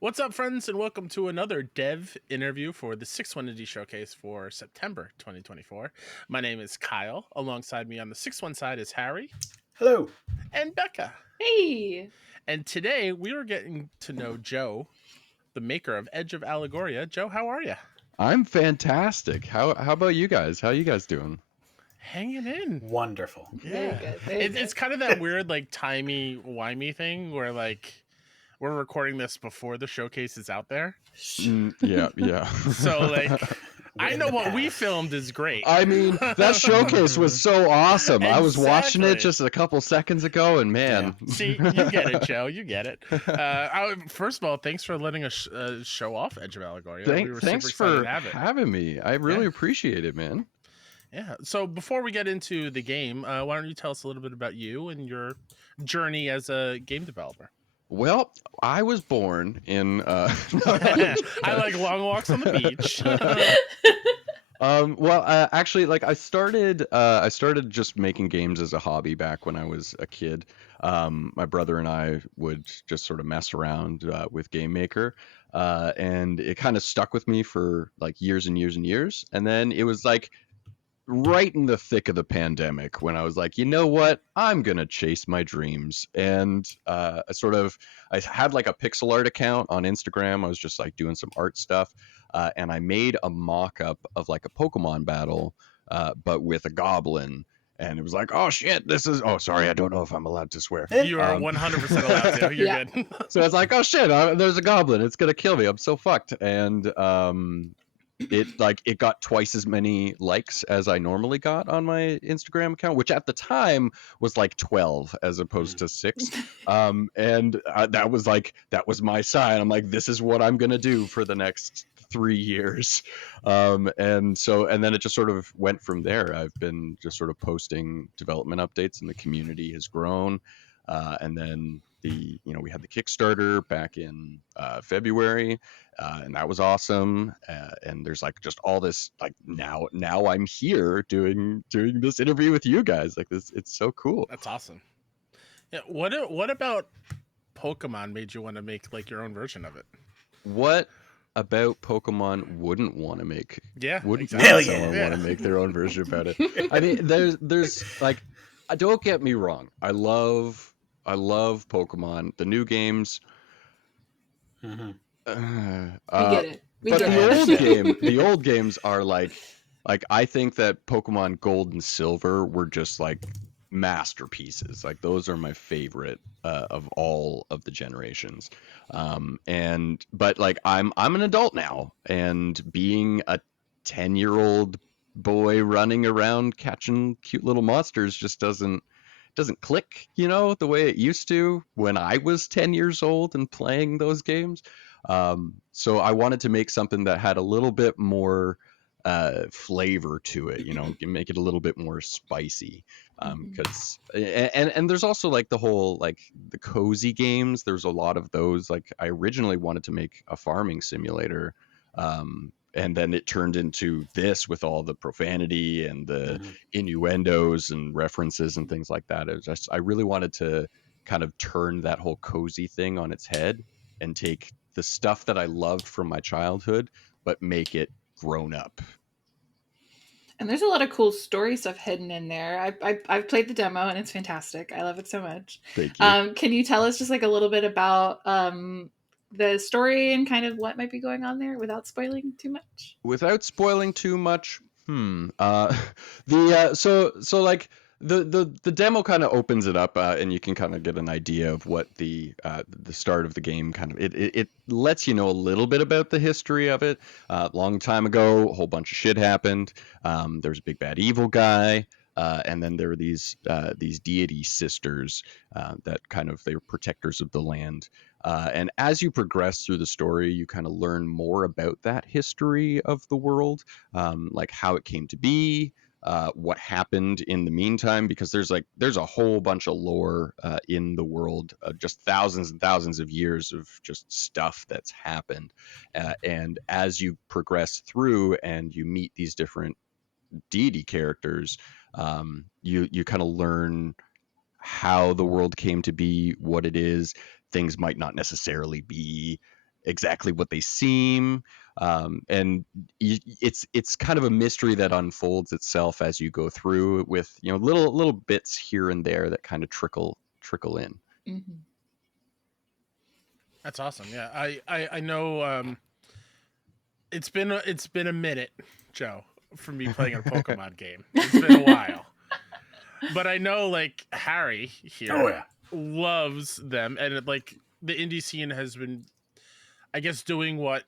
What's up, friends, and welcome to another dev interview for the sixoneindie showcase for September 2024. My name is Kyle. Alongside me on the 6-1 side is Harry Hello. and Becca. Hey! And today we are getting to know Joe, the maker of Edge of Allegoria. Joe, how are you? I'm fantastic. How about you guys? How you guys doing? Hanging in. Wonderful. Very good. Very good. It's kind of that weird, like, timey-wimey thing where, like, we're recording this before the showcase is out there. Yeah. So, like, I In know the what we past. filmed is great. I mean, that showcase was so awesome. I was watching it Exactly. just a couple seconds ago, and man. See, you get it, Joe. You get it. First of all, thanks for letting us show off Edge of Allegoria. We were Thanks super excited for to have it. having me. I really appreciate it, man. Yeah. So before we get into the game, why don't you tell us a little bit about you and your journey as a game developer? Well, I was born in. I like long walks on the beach. Actually, like I started just making games as a hobby back when I was a kid. My brother and I would just sort of mess around with Game Maker, and it kind of stuck with me for like years and years and years. And then it was like right in the thick of the pandemic when I was like, you know what, I'm gonna chase my dreams. And I had like a pixel art account on Instagram. I was just like doing some art stuff, and I made a mock-up of like a Pokemon battle, but with a goblin. And it was like, oh shit, oh sorry, I don't know if I'm allowed to swear. You are 100% allowed to. You're Yeah. good. So it's like, oh shit, there's a goblin, it's gonna kill me, I'm so fucked. And it got twice as many likes as I normally got on my Instagram account, which at the time was like 12 as opposed to 6. That was my sign. I'm like, this is what I'm gonna do for the next 3 years. And then it just sort of went from there. I've been just sort of posting development updates, and the community has grown. And then we had the Kickstarter back in February, and that was awesome. And there's like just all this, like now I'm here doing this interview with you guys. Like this, it's so cool. That's awesome. Yeah. What about Pokemon made you want to make like your own version of it? What about Pokemon wouldn't want to make? Yeah, Wouldn't exactly. someone want to make their own version about it? I mean, there's like, don't get me wrong. I love Pokemon. The new games. Mm-hmm. We get it. The old games are like I think that Pokemon Gold and Silver were just like masterpieces. Like those are my favorite of all of the generations. But like I'm an adult now, and being a 10-year-old boy running around catching cute little monsters just doesn't click, the way it used to when I was 10 years old and playing those games. So I wanted to make something that had a little bit more flavor to it, make it a little bit more spicy. Because and there's also like the whole like the cozy games. There's a lot of those. Like I originally wanted to make a farming simulator. And then it turned into this with all the profanity and the innuendos and references and things like that. It was just, I really wanted to kind of turn that whole cozy thing on its head and take the stuff that I loved from my childhood, but make it grown up. And there's a lot of cool story stuff hidden in there. I've played the demo and it's fantastic. I love it so much. Thank you. Can you tell us just like a little bit about the story and kind of what might be going on there without spoiling too much? Without spoiling too much, the demo kind of opens it up, and you can kind of get an idea of what the start of the game kind of it lets you know a little bit about the history of it. Long time ago, a whole bunch of shit happened. There was a big bad evil guy. And then there were these deity sisters that kind of, they were protectors of the land. And as you progress through the story, you kind of learn more about that history of the world, like how it came to be, what happened in the meantime, because there's a whole bunch of lore in the world, just thousands and thousands of years of just stuff that's happened. And as you progress through and you meet these different deity characters, you kind of learn how the world came to be, what it is. Things might not necessarily be exactly what they seem. And it's kind of a mystery that unfolds itself as you go through, with little bits here and there that kind of trickle in. Mhm. That's awesome. Yeah, I know. It's been a minute, Joe, for me playing a Pokemon game. It's been a while, but I know like Harry here Oh yeah. loves them, and like the indie scene has been, I guess, doing what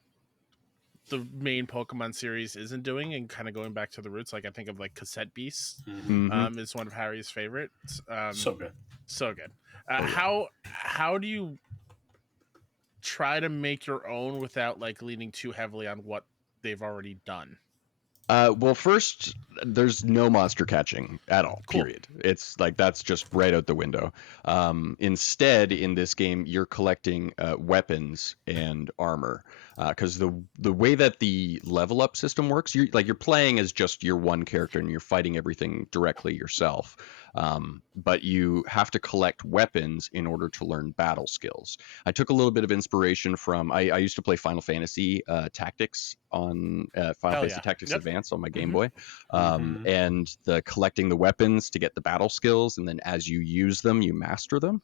the main Pokemon series isn't doing, and kind of going back to the roots. Like I think of like Cassette Beasts, Hmm. is one of Harry's favorites. So good. So good. Oh, yeah. How do you try to make your own without like leaning too heavily on what they've already done? Well, first, there's no monster catching at all, Cool. period. It's like that's just right out the window. Instead, in this game, you're collecting weapons and armor. Because the way that the level up system works, you're playing as just your one character and you're fighting everything directly yourself. But you have to collect weapons in order to learn battle skills. I took a little bit of inspiration from I used to play Final Fantasy Tactics on Final Hell Fantasy yeah. Tactics Yep. Advance on my Game Mhm. Boy, Mhm. and the collecting the weapons to get the battle skills, and then as you use them, you master them.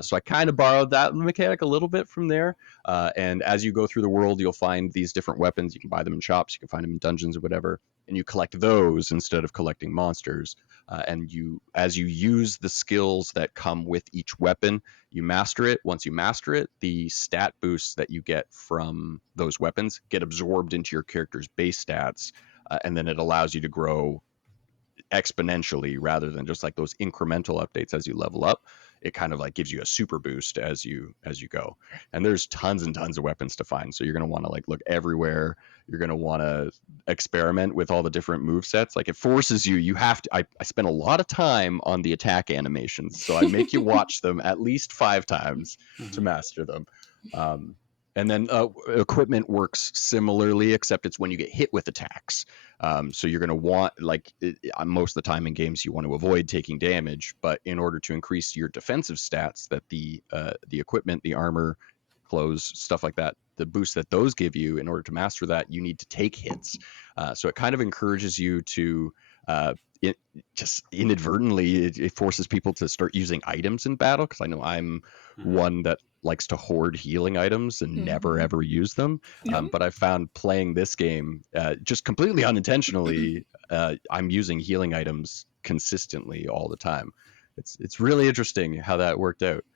So I kind of borrowed that mechanic a little bit from there. And as you go through the world, you'll find these different weapons. You can buy them in shops, you can find them in dungeons or whatever, and you collect those instead of collecting monsters. And as you use the skills that come with each weapon, you master it. Once you master it, the stat boosts that you get from those weapons get absorbed into your character's base stats, and then it allows you to grow exponentially rather than just like those incremental updates as you level up. It kind of like gives you a super boost as you go. And there's tons and tons of weapons to find, so you're going to want to like look everywhere. You're going to want to experiment with all the different move sets. Like it forces you have to I spend a lot of time on the attack animations, so I make you watch them at least 5 times to Mhm. master them. And then equipment works similarly, except it's when you get hit with attacks. So you're going to want, like, most of the time in games, you want to avoid taking damage, but in order to increase your defensive stats, that the equipment, the armor, clothes, stuff like that, the boost that those give you, in order to master that, you need to take hits. So it kind of encourages you to. It just inadvertently it forces people to start using items in battle, because I know I'm Mhm. one that likes to hoard healing items and never Mhm. ever use them. Yep. But I found playing this game, just completely unintentionally, I'm using healing items consistently all the time. It's really interesting how that worked out.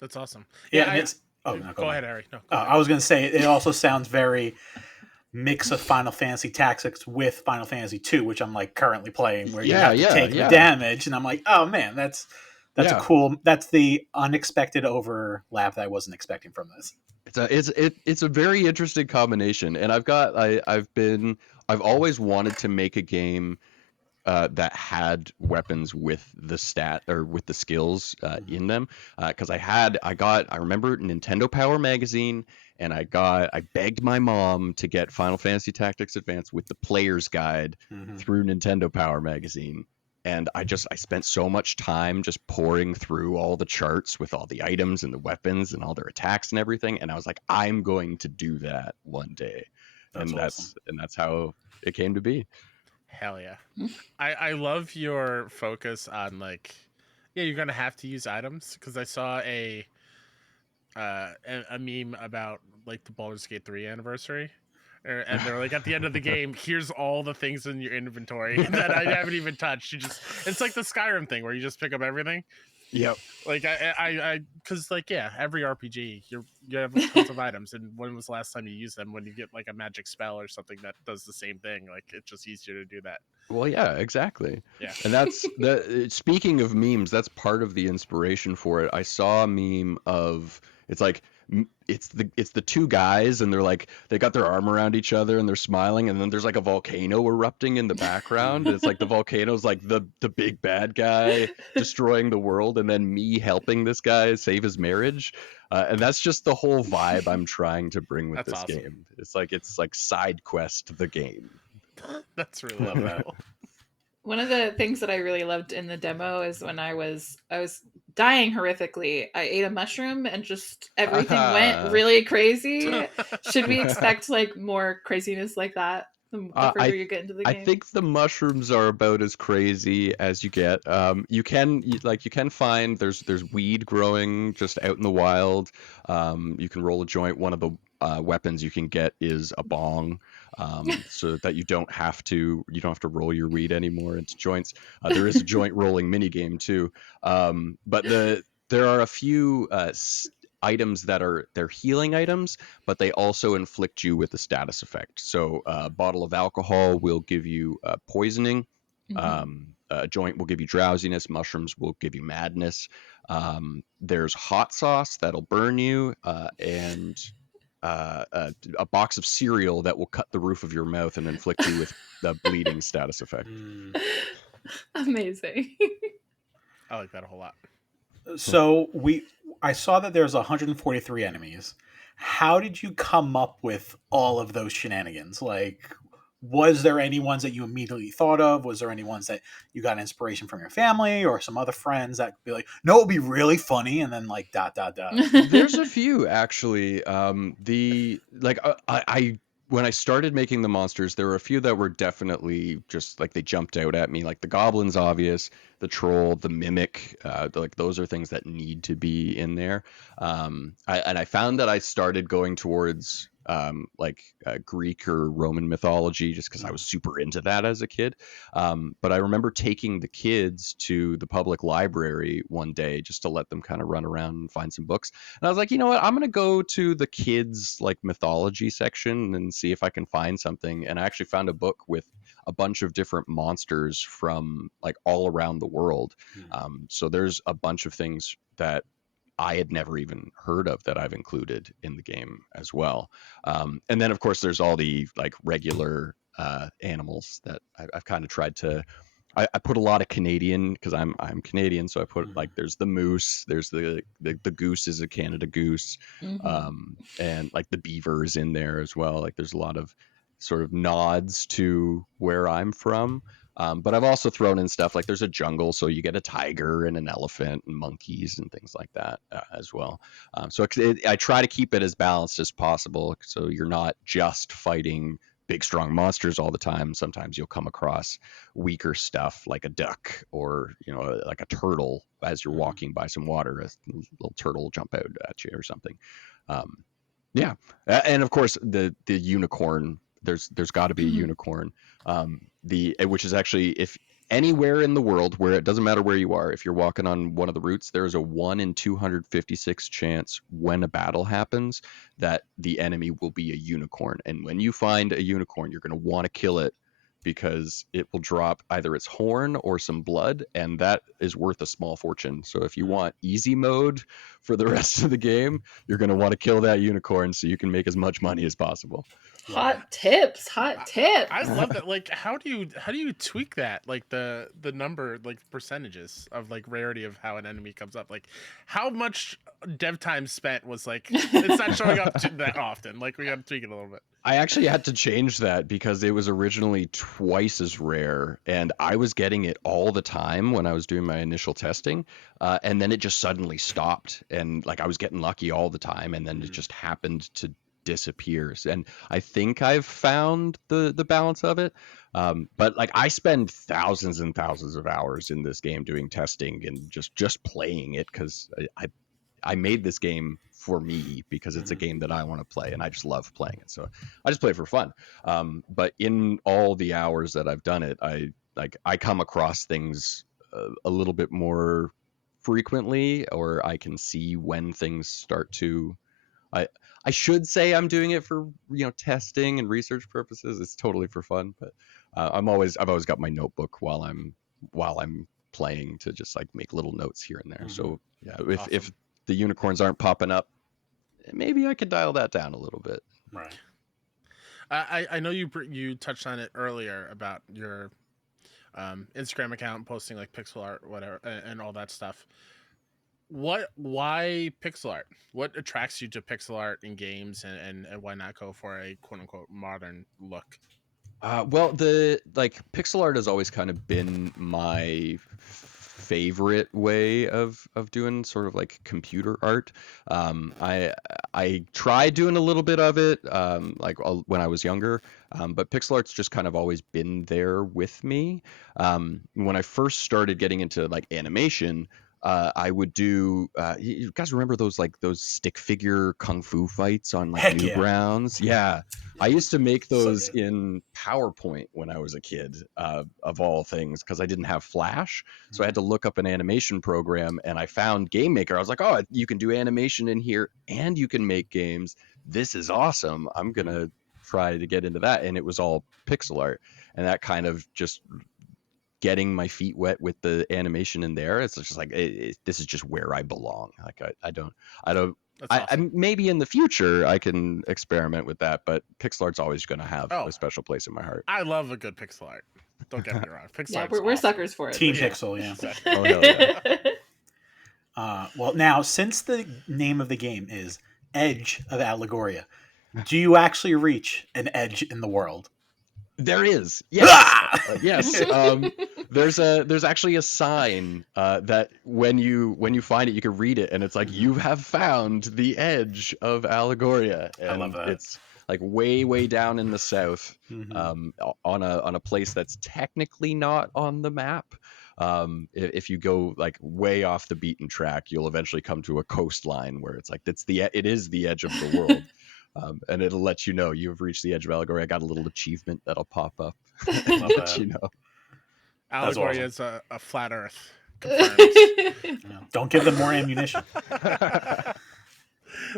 That's awesome. Yeah, Yeah, and I it's no, go go on. ahead, Harry. No, go ahead. I was going to say it also sounds very mix of Final Fantasy Tactics with Final Fantasy 2, which I'm like currently playing, where you Yeah, have to yeah, take the yeah, damage, and I'm like, oh man, that's a yeah. cool. That's the unexpected overlap that I wasn't expecting from this. It's a very interesting combination, and I've always wanted to make a game that had weapons with the stat or with the skills Mhm. in them, because I remember Nintendo Power magazine, and I begged my mom to get Final Fantasy Tactics Advance with the player's guide Mhm. through Nintendo Power magazine. And I spent so much time just pouring through all the charts with all the items and the weapons and all their attacks and everything, and I was like, I'm going to do that one day. That's awesome. And that's how it came to be. Hell yeah. I love your focus on like, yeah, you're gonna have to use items, because I saw a meme about like the Baldur's Gate 3 anniversary. And they're like, at the end of the game, here's all the things in your inventory that I haven't even touched. It's like the Skyrim thing where you just pick up everything. Yep. Like because like, yeah, every RPG you have tons of items, and when was the last time you used them? When you get like a magic spell or something that does the same thing, like it's just easier to do that. Well, yeah, exactly. Yeah. And that's speaking of memes, that's part of the inspiration for it. I saw a meme of it's like it's the two guys, and they're like they got their arm around each other and they're smiling, and then there's like a volcano erupting in the background. And it's like the volcano's like the big bad guy destroying the world, and then me helping this guy save his marriage. And that's just the whole vibe I'm trying to bring with That's this awesome. game. It's like side quest the game. That's really Love that. cool. One of the things that I really loved in the demo is when I was dying horrifically, I ate a mushroom and just everything went really crazy. Should we expect like more craziness like that the further you get into the I game? think the mushrooms are about as crazy as you get. You can find there's weed growing just out in the wild. You can roll a joint. One of the weapons you can get is a bong, so that you don't have to roll your weed anymore into joints. There is a joint rolling mini game too, but there are a few items that they're healing items, but they also inflict you with a status effect. So a bottle of alcohol will give you poisoning. A joint will give you drowsiness. Mushrooms will give you madness. There's hot sauce that'll burn you, and a box of cereal that will cut the roof of your mouth and inflict you with the bleeding status effect. Amazing. I like that a whole lot. So I saw that there's 143 enemies. How did you come up with all of those shenanigans? Like, was there any ones that you immediately thought of? Was there any ones that you got inspiration from your family or some other friends that could be like, no, it'd be really funny, and then like ... There's a few actually. I when I started making the monsters, there were a few that were definitely just like they jumped out at me. Like the goblin's obvious, the troll, the mimic. Like those are things that need to be in there. I found that I started going towards Greek or Roman mythology just because I was super into that as a kid. But I remember taking the kids to the public library one day just to let them kind of run around and find some books. And I was like, you know what? I'm going to go to the kids like mythology section and see if I can find something. And I actually found a book with a bunch of different monsters from like all around the world. So there's a bunch of things that I had never even heard of that I've included in the game as well. And then of course there's all the like regular animals that I've kind of tried to. I put a lot of Canadian because I'm Canadian, so I put like there's the moose, there's the goose is a Canada goose, and like the beaver is in there as well. Like there's a lot of sort of nods to where I'm from. But I've also thrown in stuff like there's a jungle, so you get a tiger and an elephant and monkeys and things like that as well. I try to keep it as balanced as possible, so you're not just fighting big strong monsters all the time. Sometimes you'll come across weaker stuff like a duck or like a turtle as you're walking by some water. A little turtle will jump out at you or something. Yeah, and of course the unicorn. There's got to be a unicorn. Which is actually if anywhere in the world where it doesn't matter where you are, if you're walking on one of the routes, there is a 1 in 256 chance when a battle happens that the enemy will be a unicorn. And when you find a unicorn, you're going to want to kill it because it will drop either its horn or some blood, and that is worth a small fortune. So if you want easy mode for the rest of the game, you're going to want to kill that unicorn so you can make as much money as possible. Hot tips. I love that. Like, how do you tweak that? Like the number, like percentages of like rarity of how an enemy comes up. Like, how much dev time spent was like it's not showing up that often. Like, we got to tweak it a little bit. I actually had to change that because it was originally twice as rare, and I was getting it all the time when I was doing my initial testing, and then it just suddenly stopped, and like I was getting lucky all the time, and then it just happened to disappears. And I think I've found the balance of it, but like I spend thousands and thousands of hours in this game doing testing and just playing it because I made this game for me because it's a game that I want to play and I just love playing it. So I just play it for fun. But in all the hours that I've done it, I come across things a little bit more frequently, or I can see when things start to. I should say I'm doing it for testing and research purposes. It's totally for fun, but I've always got my notebook while I'm playing to just like make little notes here and there. So yeah, if the unicorns aren't popping up, maybe I could dial that down a little bit. Right. I know you touched on it earlier about your Instagram account posting like pixel art, whatever, and all that stuff. Why pixel art? What attracts you to pixel art in games, and why not go for a quote unquote modern look? Well, the pixel art has always kind of been my favorite way of doing sort of like computer art. I tried doing a little bit of it when I was younger, but pixel art's just kind of always been there with me. When I first started getting into like animation, I would do. You guys remember those stick figure kung fu fights on like Heck yeah. Newgrounds? Yeah, I used to make So those good. in PowerPoint when I was a kid, of all things, because I didn't have Flash, so I had to look up an animation program, and I found Game Maker. I was like, oh, you can do animation in here, and you can make games. This is awesome. I'm gonna try to get into that, and it was all pixel art, and that kind of just getting my feet wet with the animation in there. It's just like this is just where I belong. Like I don't That's awesome. maybe in the future I can experiment with that, but pixel art's always going to have a special place in my heart. I love a good pixel art. Don't get me wrong. Pixel Yeah, art's we're awesome. suckers for it. Team for sure. Pixel, yeah. Exactly. Oh hell yeah. Well, now, since the name of the game is Edge of Allegoria, do you actually reach an edge in the world? There is, yes. Yes. There's actually a sign that when you find it, you can read it, and it's like, you have found the edge of Allegoria, and I love that. it's like way down in the south, Mhm. on a place that's technically not on the map. If you go like way off the beaten track, you'll eventually come to a coastline where it's like it is the edge of the world. And it'll let you know you've reached the edge of Allegoria. I got a little achievement that'll pop up. Love Let that. you know. Allegoria awesome. is a flat Earth. Confirmed. Yeah. Don't give them more ammunition.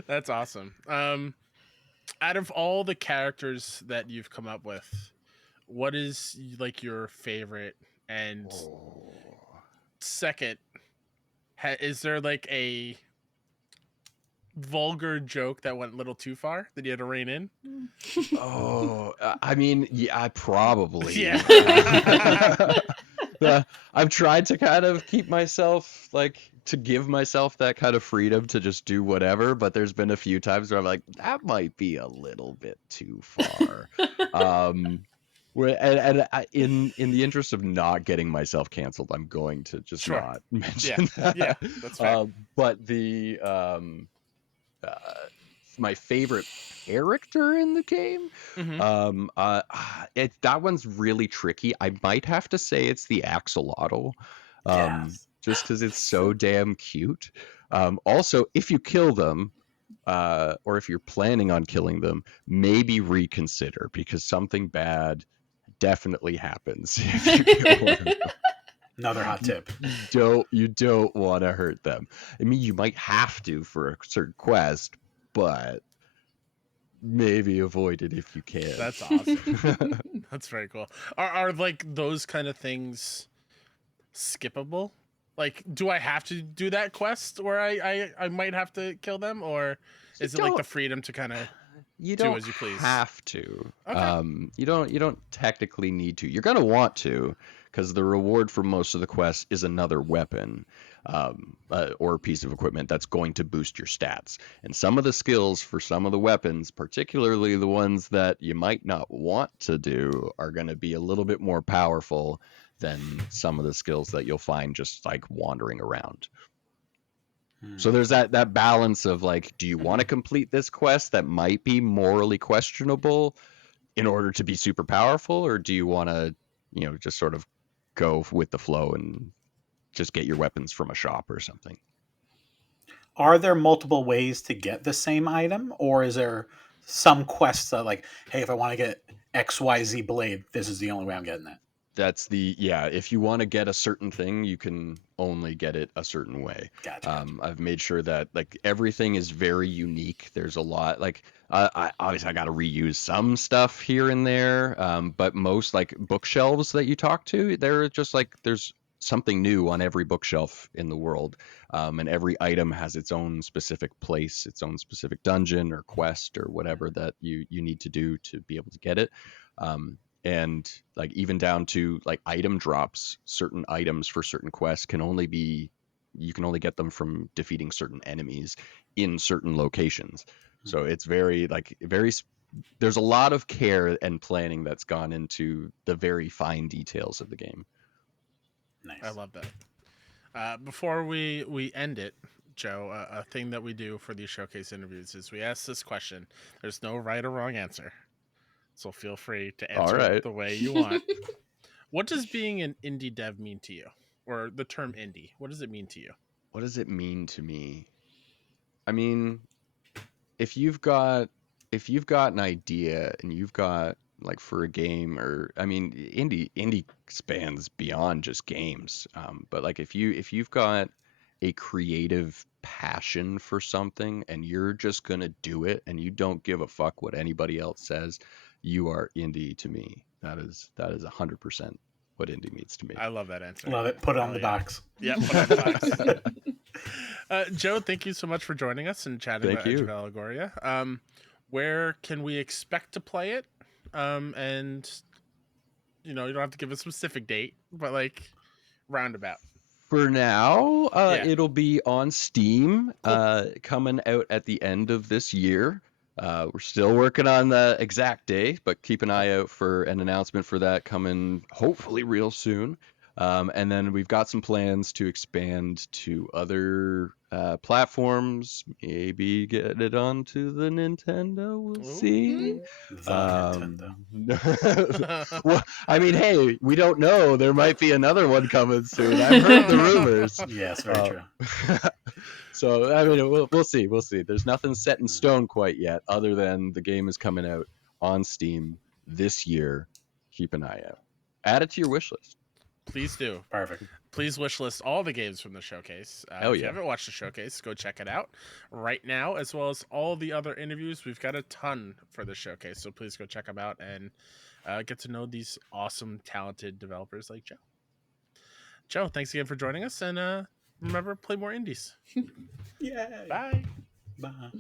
That's awesome. Out of all the characters that you've come up with, what is like your favorite? And second, is there like a vulgar joke that went a little too far that you had to rein in? I mean, yeah, probably. Yeah. I've tried to kind of keep myself to give myself that kind of freedom to just do whatever, but there's been a few times where I'm like, that might be a little bit too far. In the interest of not getting myself canceled, I'm going to just Sure. not mention that. Yeah, that's fair. But my favorite character in the game, Mhm. that one's really tricky. I might have to say it's the axolotl, Yes. just because it's so damn cute. Also, if you kill them, or if you're planning on killing them, maybe reconsider, because something bad definitely happens if you kill one of them. Another hot tip. You don't want to hurt them. I mean, you might have to for a certain quest, but maybe avoid it if you can. That's awesome. That's very cool. Are like those kind of things skippable? Like, do I have to do that quest where I might have to kill them, or is it like the freedom to kind of you do don't as you please? have to. Okay. You don't technically need to. You're gonna want to, because the reward for most of the quests is another weapon, or a piece of equipment that's going to boost your stats. And some of the skills for some of the weapons, particularly the ones that you might not want to do, are going to be a little bit more powerful than some of the skills that you'll find just like wandering around. So there's that balance of like, do you want to complete this quest that might be morally questionable in order to be super powerful, or do you want to, just sort of go with the flow and just get your weapons from a shop or something? Are there multiple ways to get the same item, or is there some quests that like, hey, if I want to get XYZ blade, this is the only way I'm getting it? That's if you want to get a certain thing, you can only get it a certain way. Gotcha. I've made sure that like everything is very unique. There's a lot like I got to reuse some stuff here and there, but most like bookshelves that you talk to, they're just like there's something new on every bookshelf in the world, and every item has its own specific place, its own specific dungeon or quest or whatever that you need to do to be able to get it. And like even down to like item drops, certain items for certain quests you can only get them from defeating certain enemies in certain locations. So it's there's a lot of care and planning that's gone into the very fine details of the game. Nice. I love that. Before we end it, Joe, a thing that we do for these showcase interviews is we ask this question. There's no right or wrong answer, so feel free to All answer it right. the way you want. What does being an indie dev mean to you, or the term indie? What does it mean to you? What does it mean to me? I mean, if you've got an idea and you've got like for a game, or I mean, indie spans beyond just games. But like if you've got a creative passion for something and you're just gonna do it and you don't give a fuck what anybody else says, you are indie to me. That is 100% what indie means to me. I love that answer. Love it. Put it on Hell the yeah. box. Yeah, put it on the box. Joe, thank you so much for joining us and chatting Thank about Edge you. of Allegoria. Where can we expect to play it? And you don't have to give a specific date, but like roundabout. For now, Yeah. it'll be on Steam, Cool. coming out at the end of this year. We're still working on the exact day, but keep an eye out for an announcement for that coming hopefully real soon. And then we've got some plans to expand to other platforms, maybe get it onto the Nintendo. We'll see. The Nintendo. Well, I mean, hey, we don't know. There might be another one coming soon. I've heard the rumors. Yes, very true. So, I mean, we'll see. We'll see. There's nothing set in stone quite yet, other than the game is coming out on Steam this year. Keep an eye out. Add it to your wish list. Please do. Perfect. Please wishlist all the games from the showcase. Hell if you yeah. haven't watched the showcase, go check it out right now, as well as all the other interviews. We've got a ton for the showcase, so please go check them out and get to know these awesome, talented developers like Joe. Joe, thanks again for joining us, and remember, play more indies. Yeah. Bye. Bye.